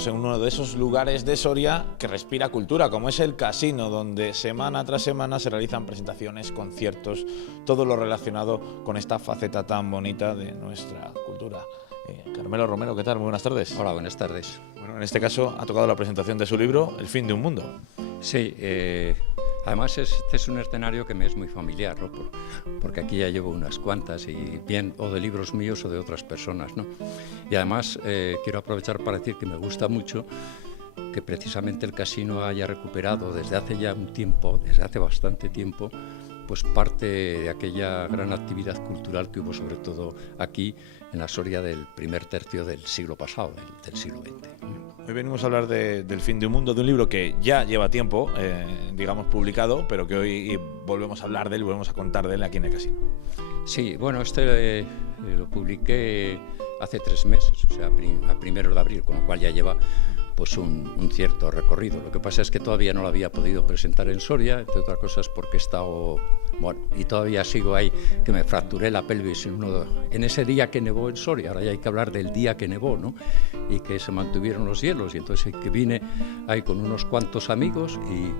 estamos en uno de esos lugares de Soria que respira cultura, como es el Casino, donde semana tras semana se realizan presentaciones, conciertos, todo lo relacionado con esta faceta tan bonita de nuestra cultura. Carmelo Romero, ¿qué tal? Muy buenas tardes. Hola, buenas tardes. Bueno, en este caso ha tocado la presentación de su libro, El fin de un mundo. Sí, además este es un escenario que me es muy familiar, ¿no? Porque aquí ya llevo unas cuantas, y bien o de libros míos o de otras personas, ¿no? Y además quiero aprovechar para decir que me gusta mucho que precisamente el Casino haya recuperado desde hace ya un tiempo, desde hace bastante tiempo, pues parte de aquella gran actividad cultural que hubo sobre todo aquí en la Soria del primer tercio del siglo pasado, del siglo XX. Hoy venimos a hablar del fin de un mundo, de un libro que ya lleva tiempo, digamos, publicado, pero que hoy volvemos a hablar de él, volvemos a contar de él aquí en el Casino. Sí, bueno, lo publiqué hace 3 meses, o sea, a 1 de abril, con lo cual ya lleva pues un cierto recorrido. Lo que pasa es que todavía no lo había podido presentar en Soria, entre otras cosas porque he estado, bueno, y todavía sigo ahí, que me fracturé la pelvis en ese día que nevó en Soria. Ahora ya hay que hablar del día que nevó, ¿no? Y que se mantuvieron los hielos, y entonces que vine ahí con unos cuantos amigos y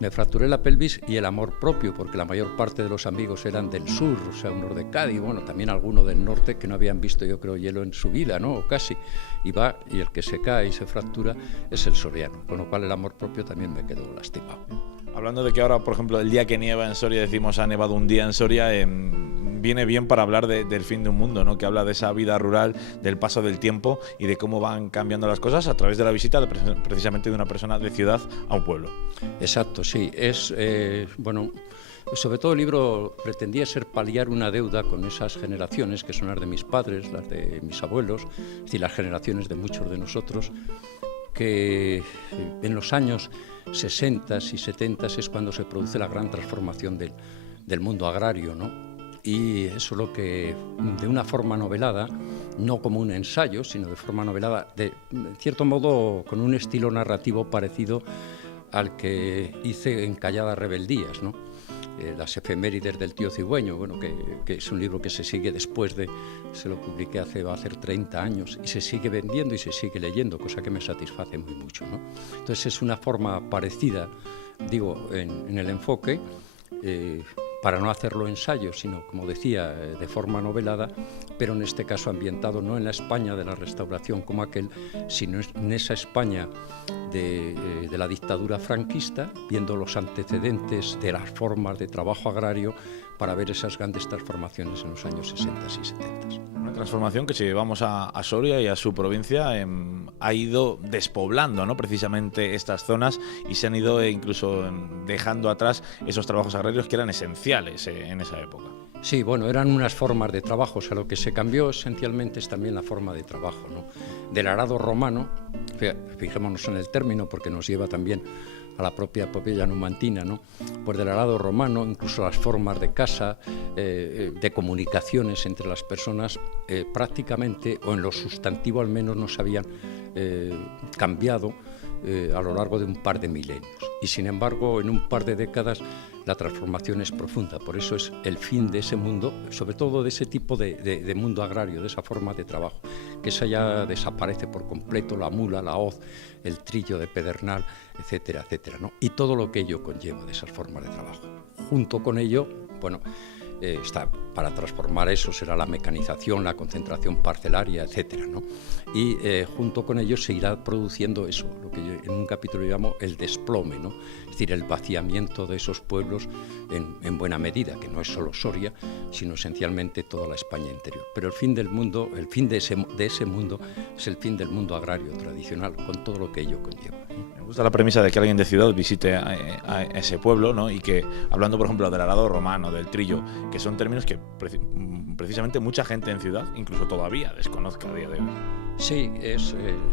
me fracturé la pelvis y el amor propio, porque la mayor parte de los amigos eran del sur, o sea, unos de Cádiz, bueno, también algunos del norte que no habían visto, yo creo, hielo en su vida, ¿no? O casi. Y el que se cae y se fractura es el soriano, con lo cual el amor propio también me quedó lastimado. Hablando de que ahora, por ejemplo, el día que nieva en Soria, decimos ha nevado un día en Soria, viene bien para hablar del fin de un mundo, ¿no? Que habla de esa vida rural, del paso del tiempo y de cómo van cambiando las cosas a través de la visita precisamente de una persona de ciudad a un pueblo. Exacto, sí. Bueno, sobre todo el libro pretendía ser paliar una deuda con esas generaciones que son las de mis padres, las de mis abuelos, es decir, las generaciones de muchos de nosotros, que en los años 60 y 70 es cuando se produce la gran transformación del mundo agrario, ¿no? Y eso es lo que, de una forma novelada, no como un ensayo, sino de forma novelada, de cierto modo con un estilo narrativo parecido al que hice en Calladas Rebeldías, ¿no? Las efemérides del tío cigüeño, bueno, que es un libro que se sigue se lo publiqué va a hacer 30 años y se sigue vendiendo y se sigue leyendo, cosa que me satisface muy mucho, ¿no? Entonces es una forma parecida, digo, en el enfoque, para no hacerlo ensayo, sino, como decía, de forma novelada, pero en este caso ambientado no en la España de la Restauración como aquel, sino en esa España de la dictadura franquista, viendo los antecedentes de las formas de trabajo agrario para ver esas grandes transformaciones en los años 60 y 70. Una transformación que, si llevamos a Soria y a su provincia, ha ido despoblando, ¿no? Precisamente estas zonas, y se han ido incluso dejando atrás esos trabajos agrarios que eran esenciales en esa época. Sí, bueno, eran unas formas de trabajo, o sea, lo que se cambió esencialmente es también la forma de trabajo, ¿no? Del arado romano, fijémonos en el término porque nos lleva también a la propia epopeya numantina, ¿no? Pues del arado romano, incluso las formas de casa, de comunicaciones entre las personas, prácticamente, o en lo sustantivo al menos, no se habían cambiado a lo largo de un par de milenios. Y sin embargo, en un par de décadas, la transformación es profunda. Por eso es el fin de ese mundo, sobre todo de ese tipo de mundo agrario, de esa forma de trabajo, que esa ya desaparece por completo, la mula, la hoz, el trillo de pedernal, etcétera, etcétera, ¿no? Y todo lo que ello conlleva de esas formas de trabajo. Junto con ello, bueno, para transformar eso será la mecanización, la concentración parcelaria, etcétera, ¿no? Y junto con ello se irá produciendo eso, lo que yo en un capítulo llamo el desplome, ¿no? Es decir, el vaciamiento de esos pueblos en buena medida, que no es solo Soria, sino esencialmente toda la España interior. Pero el fin del mundo, el fin de ese mundo es el fin del mundo agrario tradicional, con todo lo que ello conlleva. Me gusta la premisa de que alguien de ciudad visite a ese pueblo, ¿no? Y que, hablando por ejemplo del arado romano, del trillo, que son términos que precisamente mucha gente en ciudad incluso todavía desconozca a día de hoy. Sí,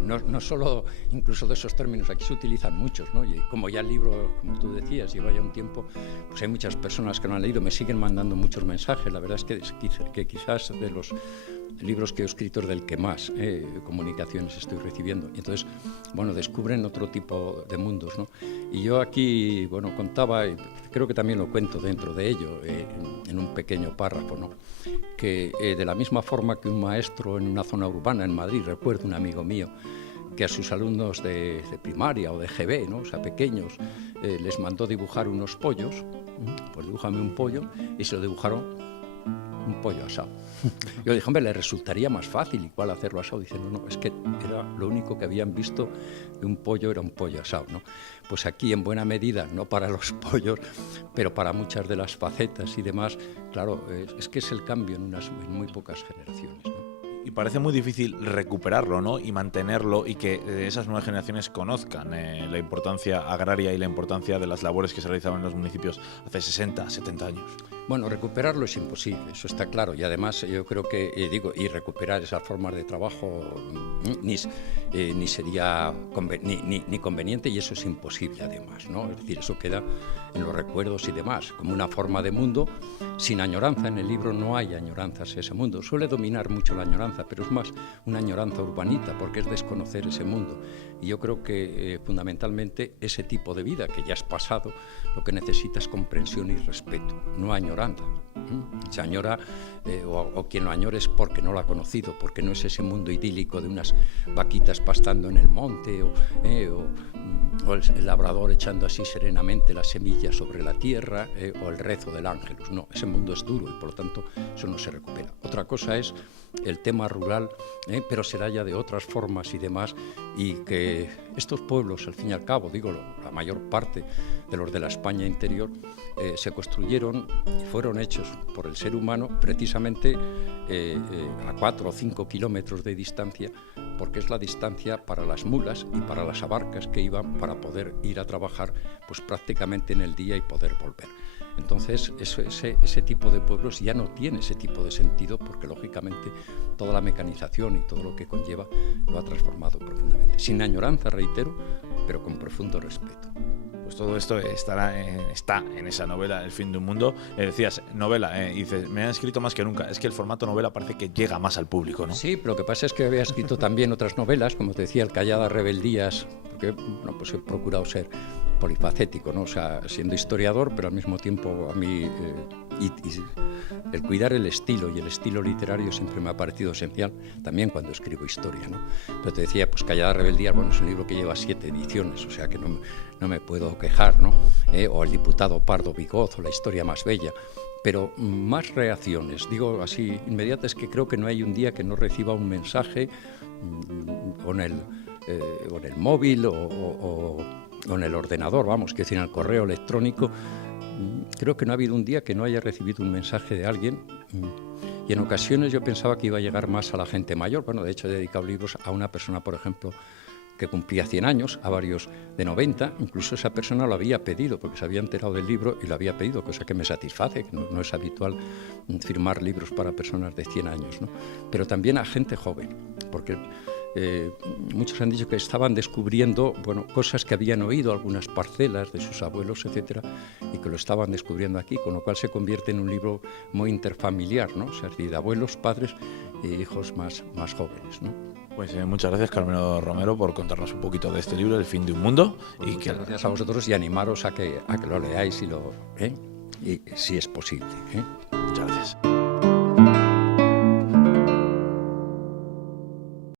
no solo incluso de esos términos, aquí se utilizan muchos, ¿no? Y como ya el libro, como tú decías, lleva ya un tiempo, pues hay muchas personas que lo han leído, me siguen mandando muchos mensajes. La verdad es que quizás de los libros que he escrito es del que más comunicaciones estoy recibiendo. Y entonces, bueno, descubren otro tipo de mundos, ¿no? Y yo aquí, bueno, contaba, y creo que también lo cuento dentro de ello, en un pequeño párrafo, ¿no? Que de la misma forma que un maestro en una zona urbana en Madrid, recuerdo un amigo mío que a sus alumnos de primaria o de GB, ¿no? O sea, pequeños, les mandó dibujar unos pollos, pues dibújame un pollo, y se lo dibujaron un pollo asado. Yo dije, hombre, le resultaría más fácil igual hacerlo asado. Dicen, no, es que era lo único que habían visto de un pollo, era un pollo asado, ¿no? Pues aquí, en buena medida, no para los pollos, pero para muchas de las facetas y demás, claro, es que es el cambio en muy pocas generaciones, ¿no? Y parece muy difícil recuperarlo, ¿no? Y mantenerlo, y que esas nuevas generaciones conozcan la importancia agraria y la importancia de las labores que se realizaban en los municipios hace 60, 70 años. Bueno, recuperarlo es imposible, eso está claro. Y además yo creo que, y recuperar esas formas de trabajo ni sería ni conveniente, y eso es imposible además, ¿no? Es decir, eso queda en los recuerdos y demás, como una forma de mundo sin añoranza. En el libro no hay añoranzas a ese mundo. Suele dominar mucho la añoranza, pero es más una añoranza urbanita, porque es desconocer ese mundo. Y yo creo que fundamentalmente ese tipo de vida que ya has pasado, lo que necesita es comprensión y respeto, no añoranza. Se añora, o quien lo añora es porque no lo ha conocido, porque no es ese mundo idílico de unas vaquitas pastando en el monte, o el labrador echando así serenamente las semillas sobre la tierra, o el rezo del ángelus. No, ese mundo es duro y por lo tanto eso no se recupera. Otra cosa es el tema rural, pero será ya de otras formas y demás, y que estos pueblos, al fin y al cabo, digo, la mayor parte de los de la España interior, se construyeron y fueron hechos por el ser humano precisamente a 4 o 5 kilómetros de distancia, porque es la distancia para las mulas y para las abarcas que iban para poder ir a trabajar pues prácticamente en el día y poder volver. Entonces ese tipo de pueblos ya no tiene ese tipo de sentido, porque lógicamente toda la mecanización y todo lo que conlleva lo ha transformado profundamente. Sin añoranza, reitero, pero con profundo respeto. Pues todo esto está en esa novela, El fin de un mundo. Decías, novela, y dices, me han escrito más que nunca. Es que el formato novela parece que llega más al público, ¿no? Sí, pero lo que pasa es que había escrito también otras novelas, como te decía, El Calladas Rebeldías, porque bueno, pues he procurado ser polifacético, ¿no? O sea, siendo historiador, pero al mismo tiempo a mí el cuidar el estilo y el estilo literario siempre me ha parecido esencial, también cuando escribo historia, ¿no? Pero te decía, pues Calladas Rebeldías, bueno, es un libro que lleva 7 ediciones, o sea que no me puedo quejar, ¿no? O El diputado Pardo Bigoz, o La historia más bella. Pero más reacciones, digo así, inmediatas, que creo que no hay un día que no reciba un mensaje o en el móvil o en el ordenador, vamos, que decir, en el correo electrónico. Creo que no ha habido un día que no haya recibido un mensaje de alguien, y en ocasiones yo pensaba que iba a llegar más a la gente mayor. Bueno, de hecho he dedicado libros a una persona, por ejemplo, que cumplía 100 años, a varios de 90, incluso esa persona lo había pedido, porque se había enterado del libro y lo había pedido, cosa que me satisface, que no es habitual firmar libros para personas de 100 años, ¿no? Pero también a gente joven, porque muchos han dicho que estaban descubriendo, bueno, cosas que habían oído, algunas parcelas de sus abuelos, etcétera, y que lo estaban descubriendo aquí, con lo cual se convierte en un libro muy interfamiliar, ¿no? O sea, es decir, de abuelos, padres e hijos más jóvenes, ¿no? Pues muchas gracias, Carmelo Romero, por contarnos un poquito de este libro, El fin de un mundo. Pues y muchas gracias a vosotros, y animaros a que lo leáis y si es posible. Muchas gracias.